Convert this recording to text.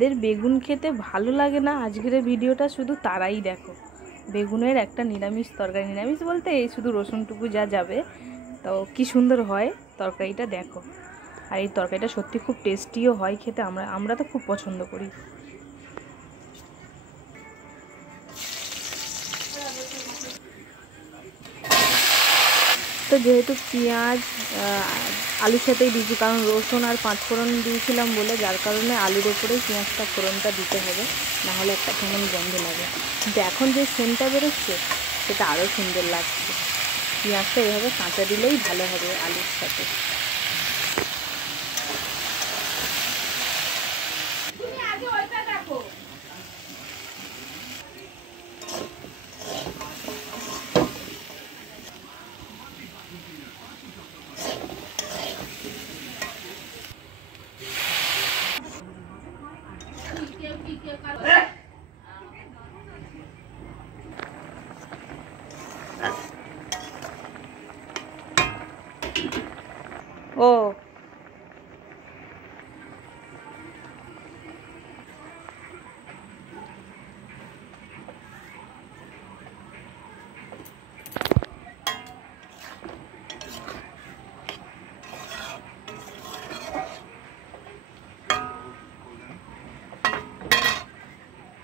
এদের বেগুন খেতে ভালো লাগে না আজকের ভিডিওটা শুধু তারাই দেখো। বেগুনের একটা নিরামিষ তরকারি, নিরামিষ বলতে এই শুধু রসুনটুকু যা যাবে, তো কি সুন্দর হয় তরকারিটা দেখো। আর এই তরকারিটা সত্যি খুব টেস্টিও হয় খেতে, আমরা তো খুব পছন্দ করি। তো যেহেতু পেঁয়াজ আলুর সাথেই দিয়েছি, কারণ রসুন আর পাঁচফোড়ন দিয়েছিলাম বলে, যার কারণে আলুর ওপরেই পেঁয়াজটা ফোড়নটা দিতে হবে, নাহলে একটা কেমন গন্ধ লাগে। কিন্তু এখন যে সেন্টটা বেরোচ্ছে সেটা আরও সুন্দর লাগছে। পেঁয়াজটা এভাবে কাঁচা দিলেই ভালো হবে আলুর সাথে। ও